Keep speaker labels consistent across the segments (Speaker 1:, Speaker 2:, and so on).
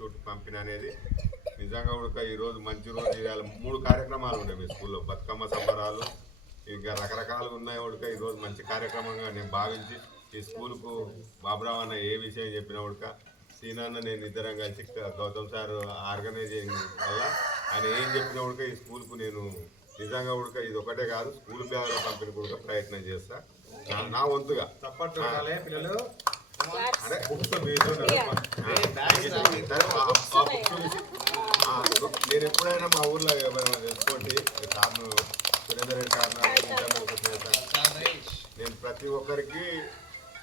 Speaker 1: Suit పంపిణీ అనేది నిజంగా కూడా ఈరోజు మంచి రోజు ఇవాళ మూడు కార్యక్రమాలు ఉన్నాయి మీ స్కూల్లో. బతుకమ్మ సంబరాలు ఇంకా రకరకాలుగా ఉన్నాయి ఉడక. ఈరోజు మంచి కార్యక్రమంగా నేను భావించి ఈ స్కూల్కు బాబురావు అన్న ఏ విషయం చెప్పిన ఉడక. సీనాన్న నేను ఇద్దరం కలిసి గౌతమ్ సార్ ఆర్గనైజింగ్ వల్ల ఆయన ఏం చెప్పిన ఉడక ఈ స్కూల్కు నేను నిజంగా ఉడక ఇది ఒకటే కాదు స్కూల్ బ్యాగుల పంపిణీ కూడా ప్రయత్నం చేస్తా. నా- వంతుగా.
Speaker 2: కొట్టాలి పిల్లలు.
Speaker 1: బుక్స్ మీతో సరే, ఆ- ఆ బుక్స్ విషయం- ఆ, నేను ఎప్పుడైనా మా ఊర్లో ఏమైనా తెలుసుకోండి సార్ను సురేందర్ రెడ్డి సార్ నేను ప్రతి ఒక్కరికి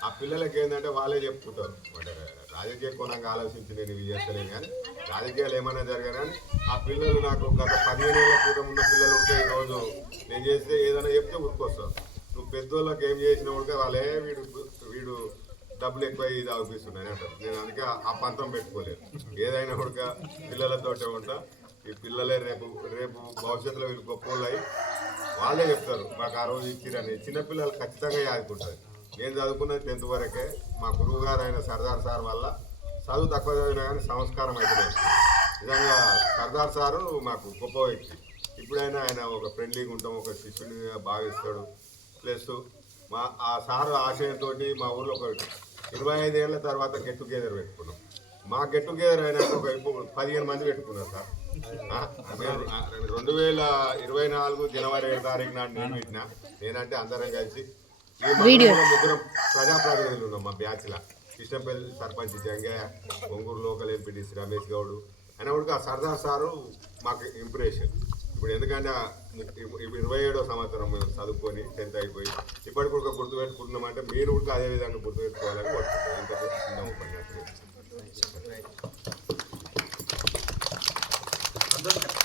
Speaker 1: ఆ పిల్లలకి ఏంటంటే వాళ్ళే చెప్పుకుంటారు అంటే రాజకీయ కోణంగా ఆలోచించి నేను ఇవి చేస్తలేను కానీ రాజకీయాలు ఏమైనా జరగాలి ఆ పిల్లలు నాకు గత పదిహేను ఏళ్ళ క్రితం ఉన్న పిల్లలు ఉంటే ఈరోజు నేను చేస్తే ఏదైనా చెప్తే ఊరుకొస్తాను నువ్వు పెద్దోళ్ళకి ఏం చేసినా ఉంటే వాళ్ళే వీడు వీడు డబ్బులు ఎక్కువ ఇది ఆగిపిస్తున్నాయి అంటారు. నేను అందుకే ఆ- పంతం పెట్టుకోలేదు. ఏదైనా కూడా పిల్లలతోటే ఉంటా. ఈ పిల్లలే రేపు రేపు భవిష్యత్తులో వీళ్ళు గొప్ప వాళ్ళు అయి వాళ్ళే చెప్తారు మాకు ఆ రోజు ఇచ్చిరని. చిన్నపిల్లలు ఖచ్చితంగా ఆదుకుంటారు నేను చదువుకున్నది టెన్త్ వరకే. మా గురువు గారు అయిన సర్దార్ సార్ వల్ల చదువు తక్కువ చదివినా కానీ సంస్కారం అయితే నిజంగా సర్దార్ సారు మాకు గొప్ప వ్యక్తి. ఇప్పుడైనా ఆయన ఒక ఫ్రెండ్లీగా ఉంటాం ఒక శిష్యునిగా భావిస్తాడు. ప్లస్ మా ఆ సారు ఆశయంతో మా ఊర్లో ఒక ఇరవై ఐదేళ్ళ తర్వాత గెట్ టుగెదర్ పెట్టుకున్నాం. మా గెట్ టుగెదర్ అయినాక ఒక పదిహేను మంది పెట్టుకున్నాం సార్. రెండు వేల ఇరవై నాలుగు జనవరి ఏడు తారీఖు నాడు నేను పెట్టిన. నేనంటే అందరం కలిసి ముగ్గురం ప్రజాప్రతినిధులు ఉన్నాం మా బ్యాచ్లో. Krishnapalli sarpanch Jangaiah Onguru local MPTC Ramesh Goud. అయినా కూడా ఆ సర్దార్ సారు మాకు ఇంప్రెషన్ ఇప్పుడు ఎందుకంటే ఇరవై ఏడో సంవత్సరం చదువుకొని టెన్త్ అయిపోయి ఇప్పటికి కూడా గుర్తుపెట్టుకుంటున్నామంటే మీరు కూడా అదే విధంగా గుర్తుపెట్టుకోవాలని కోరుకుంటున్నాను